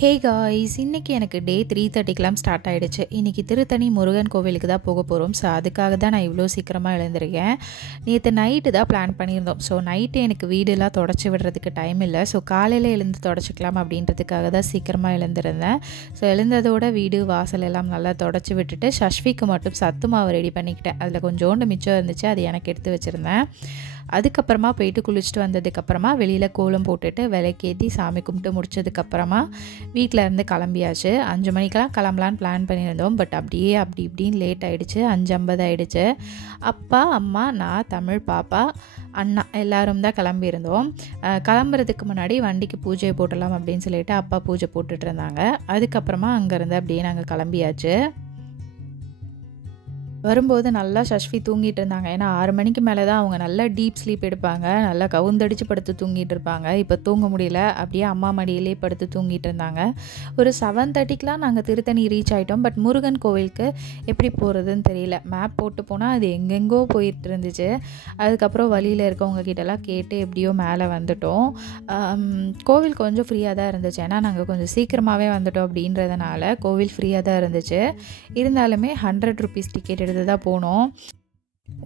Hey guys, இன்றைக்கி எனக்கு டே 3:30க்கெலாம் start ஆகிடுச்சு. இன்றைக்கி திருத்தணி முருகன் கோவிலுக்கு தான் போக போகிறோம். ஸோ அதுக்காக தான் நான் இவ்வளோ சீக்கிரமாக எழுந்திருக்கேன். நேற்று நைட்டு தான் பிளான் பண்ணியிருந்தோம். ஸோ நைட்டு எனக்கு வீடெல்லாம் தொடச்சி விடுறதுக்கு டைம் இல்லை. ஸோ காலையில் எழுந்து தொடச்சிக்கலாம் அப்படின்றதுக்காக தான் சீக்கிரமாக எழுந்திருந்தேன். ஸோ எழுந்ததோட வீடு வாசல் எல்லாம் நல்லா தொடச்சி விட்டுட்டு ஷஷ்விக்கு மட்டும் சத்து மாவு ரெடி பண்ணிக்கிட்டேன். அதில் கொஞ்சோண்டு மிச்சம் இருந்துச்சு, அது எனக்கு எடுத்து வச்சுருந்தேன். அதுக்கப்புறமா போயிட்டு குளிச்சுட்டு வந்ததுக்கப்புறமா வெளியில் கோலம் போட்டுட்டு விளக்கேற்றி சாமி கும்பிட்டு முடிச்சதுக்கப்புறமா வீட்டில் இருந்து கிளம்பியாச்சு. 5 மணிக்கெலாம் கிளம்பலான்னு பிளான் பண்ணியிருந்தோம். பட் அப்படி இப்படின்னு லேட் ஆகிடுச்சு. 5:50 ஆகிடுச்சு. அப்பா, அம்மா, நான், தமிழ் பாப்பா, அண்ணா எல்லோரும் தான் கிளம்பியிருந்தோம். கிளம்புறதுக்கு முன்னாடி வண்டிக்கு பூஜை போட்டலாம் அப்படின்னு சொல்லிட்டு அப்பா பூஜை போட்டுட்டு இருந்தாங்க. அதுக்கப்புறமா அங்கேருந்து அப்படியே நாங்கள் கிளம்பியாச்சு. வரும்போது நல்லா ஷஷ்வி தூங்கிட்டு இருந்தாங்க. ஏன்னா 6 மணிக்கு மேலே தான் அவங்க நல்லா டீப் ஸ்லீப் எடுப்பாங்க. நல்லா கவுந்தடிச்சு படுத்து தூங்கிட்டு இருப்பாங்க. இப்போ தூங்க முடியல, அப்படியே அம்மா மடியிலே படுத்து தூங்கிட்டு இருந்தாங்க. ஒரு 7:30க்கெலாம் நாங்கள் திருத்தணி ரீச் ஆகிட்டோம். பட் முருகன் கோவிலுக்கு எப்படி போகிறதுன்னு தெரியல. மேப் போட்டு போனால் அது எங்கெங்கோ போயிட்டு இருந்துச்சு. அதுக்கப்புறம் வழியில் இருக்கவங்க கிட்டலாம் கேட்டு எப்படியோ மேலே வந்துட்டோம். கோவில் கொஞ்சம் ஃப்ரீயாக தான் இருந்துச்சு. ஏன்னா நாங்கள் கொஞ்சம் சீக்கிரமாகவே வந்துட்டோம் அப்படின்றதுனால கோவில் ஃப்ரீயாக தான் இருந்துச்சு. இருந்தாலுமே 100 ருபீஸ் டிக்கெட் எடுத்து தான் போனோம்.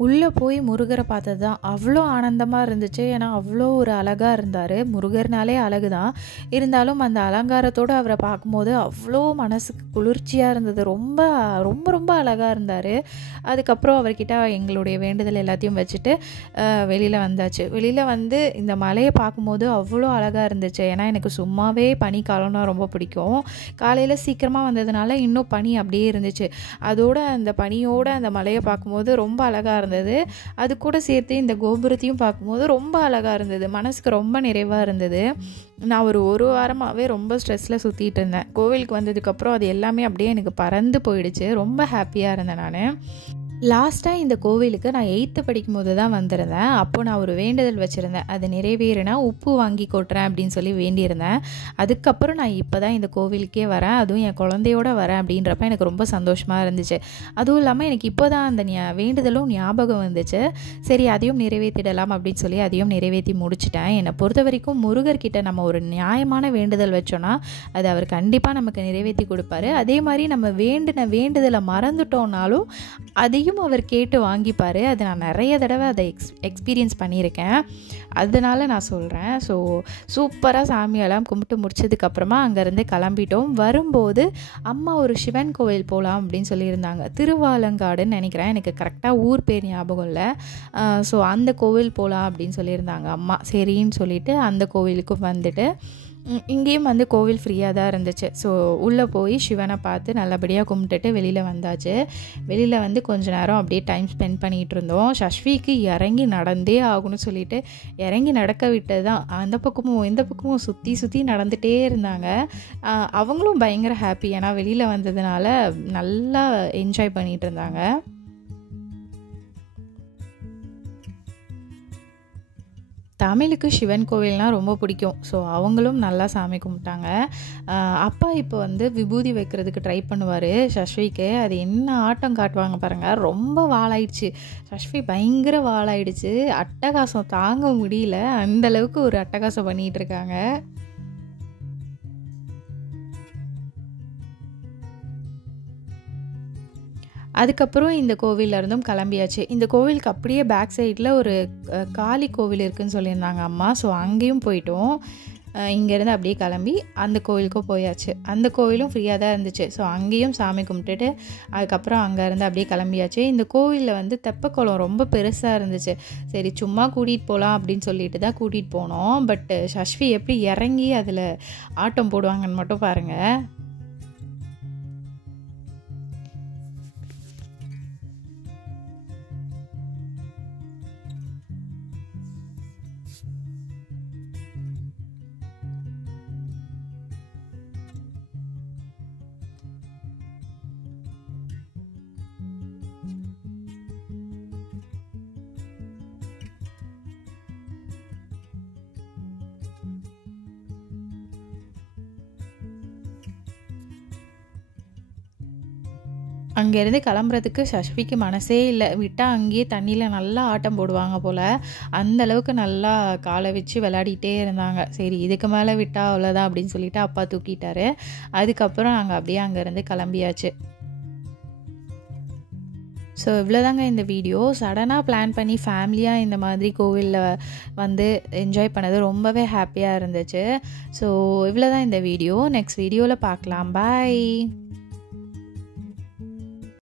உள்ளே போய் முருகரை பார்த்தது தான் அவ்வளோ ஆனந்தமாக இருந்துச்சு. ஏன்னா அவ்வளோ ஒரு அழகாக இருந்தார். முருகர்னாலே அழகு தான். இருந்தாலும் அந்த அலங்காரத்தோடு அவரை பார்க்கும்போது அவ்வளோ மனசுக்கு குளிர்ச்சியாக இருந்தது. ரொம்ப ரொம்ப ரொம்ப அழகாக இருந்தார். அதுக்கப்புறம் அவர்கிட்ட எங்களுடைய வேண்டுதல் எல்லாத்தையும் வச்சுட்டு வெளியில் வந்தாச்சு. வெளியில் வந்து இந்த மலையை பார்க்கும்போது அவ்வளோ அழகாக இருந்துச்சு. ஏன்னா எனக்கு சும்மாவே பனிக்காலம்னா ரொம்ப பிடிக்கும். காலையில் சீக்கிரமாக வந்ததுனால இன்னும் பனி அப்படியே இருந்துச்சு. அதோட அந்த பனியோட அந்த மலையை பார்க்கும்போது ரொம்ப அழகாக இருந்தது. அது கூட சேர்த்து இந்த கோபுரத்தையும் பார்க்கும்போது ரொம்ப அழகாக இருந்தது. மனசுக்கு ரொம்ப நிறைவாக இருந்தது. நான் ஒரு வாரமாகவே ரொம்ப ஸ்ட்ரெஸ்ஸில் சுற்றிட்டு இருந்தேன். கோவிலுக்கு வந்ததுக்கப்புறம் அது எல்லாமே அப்படியே எனக்கு பறந்து போயிடுச்சு. ரொம்ப ஹாப்பியாக இருந்தேன் நான். லாஸ்ட்டாக இந்த கோவிலுக்கு நான் 8th படிக்கும்போது தான் வந்திருந்தேன். அப்போது நான் ஒரு வேண்டுதல் வச்சுருந்தேன். அது நிறைவேறினா உப்பு வாங்கி கொட்டுறேன் அப்படின்னு சொல்லி வேண்டியிருந்தேன். அதுக்கப்புறம் நான் இப்போ தான் இந்த கோவிலுக்கே வரேன். அதுவும் என் குழந்தையோடு வரேன் அப்படின்றப்ப எனக்கு ரொம்ப சந்தோஷமாக இருந்துச்சு. அதுவும் இல்லாமல் எனக்கு இப்போ தான் அந்த வேண்டுதலும் ஞாபகம் வந்துச்சு. சரி, அதையும் நிறைவேற்றிடலாம் அப்படின்னு சொல்லி அதையும் நிறைவேற்றி முடிச்சிட்டேன். என்னை பொறுத்த வரைக்கும் முருகர்கிட்ட நம்ம ஒரு நியாயமான வேண்டுதல் வச்சோன்னா அது அவர் கண்டிப்பாக நமக்கு நிறைவேற்றி கொடுப்பாரு. அதே மாதிரி நம்ம வேண்டுதலை மறந்துட்டோம்னாலும் அதையும் அவர் கேட்டு வாங்கிப்பார். அது நான் நிறைய தடவை அதை எக்ஸ்பீரியன்ஸ் பண்ணியிருக்கேன். அதனால் நான் சொல்கிறேன். ஸோ சூப்பராக சாமியெல்லாம் கும்பிட்டு முடிச்சதுக்கப்புறமா அங்கேருந்து கிளம்பிட்டோம். வரும்போது அம்மா ஒரு சிவன் கோவில் போகலாம் அப்படின்னு சொல்லியிருந்தாங்க. திருவாலங்காடுன்னு நினைக்கிறேன். எனக்கு கரெக்டாக ஊர் பேர் ஞாபகம் இல்லை. ஸோ அந்த கோவில் போகலாம் அப்படின்னு சொல்லியிருந்தாங்க அம்மா. சரின்னு சொல்லிவிட்டு அந்த கோவிலுக்கும் வந்துட்டு இங்கேயும் வந்து கோவில் ஃப்ரீயாக தான் இருந்துச்சு. ஸோ உள்ளே போய் சிவனை பார்த்து நல்லபடியாக கும்பிட்டுட்டு வெளியில் வந்தாச்சு. வெளியில் வந்து கொஞ்ச நேரம் அப்படியே டைம் ஸ்பெண்ட் பண்ணிகிட்டு இருந்தோம். ஷஷ்விக்கு இறங்கி நடந்தே ஆகணும்னு சொல்லிட்டு இறங்கி நடக்க விட்டது தான். அந்த பக்கமும் இந்த பக்கமும் சுற்றி சுற்றி நடந்துகிட்டே இருந்தாங்க. அவங்களும் பயங்கர ஹாப்பி. ஏன்னா வெளியில் வந்ததுனால நல்லா என்ஜாய் பண்ணிகிட்டு இருந்தாங்க. தமிழுக்கு சிவன் கோவில்னால் ரொம்ப பிடிக்கும். ஸோ அவங்களும் நல்லா சாமி கும்பிட்டாங்க. அப்பா இப்போ வந்து விபூதி வைக்கிறதுக்கு ட்ரை பண்ணுவார் ஷஷ்விக்கு. அது என்ன ஆட்டம் காட்டுவாங்க பாருங்கள். ரொம்ப வாளாயிடுச்சு. ஷஷ்வி பயங்கர வாளாயிடுச்சு. அட்டகாசம் தாங்க முடியல. அந்தளவுக்கு ஒரு அட்டகாசம் பண்ணிகிட்டு இருக்காங்க. அதுக்கப்புறம் இந்த கோவிலில் இருந்தும் கிளம்பியாச்சு. இந்த கோவிலுக்கு அப்படியே பேக் சைடில் ஒரு காளி கோவில் இருக்குதுன்னு சொல்லியிருந்தாங்க அம்மா. ஸோ அங்கேயும் போயிட்டோம். இங்கேருந்து அப்படியே கிளம்பி அந்த கோவிலுக்கும் போயாச்சு. அந்த கோவிலும் ஃப்ரீயாக தான் இருந்துச்சு. ஸோ அங்கேயும் சாமி கும்பிட்டுட்டு அதுக்கப்புறம் அங்கேருந்து அப்படியே கிளம்பியாச்சு. இந்த கோவிலில் வந்து தெப்பக்குளம் ரொம்ப பெருசாக இருந்துச்சு. சரி, சும்மா கூட்டிகிட்டு போகலாம் அப்படின்னு சொல்லிட்டு தான் கூட்டிகிட்டு போனோம். பட் ஷஷ்வி எப்படி இறங்கி அதில் ஆட்டம் போடுவாங்கன்னு மட்டும் பாருங்கள். அங்கேருந்து கிளம்புறதுக்கு சஷ்விக்கு மனசே இல்லை. விட்டால் அங்கேயே தண்ணியில் நல்லா ஆட்டம் போடுவாங்க போல். அந்த அளவுக்கு நல்லா காலை வச்சு விளையாடிட்டே இருந்தாங்க. சரி இதுக்கு மேலே விட்டால் அவ்வளோதான் அப்படின்னு சொல்லிட்டு அப்பா தூக்கிட்டாரு. அதுக்கப்புறம் நாங்கள் அப்படியே அங்கேருந்து கிளம்பியாச்சு. ஸோ இவ்வளோதாங்க இந்த வீடியோ. சடனாக பிளான் பண்ணி ஃபேமிலியாக இந்த மாதிரி கோவிலில் வந்து என்ஜாய் பண்ணது ரொம்பவே ஹாப்பியாக இருந்துச்சு. ஸோ இவ்வளோதான் இந்த வீடியோ. நெக்ஸ்ட் வீடியோவில் பார்க்கலாம். பாய்.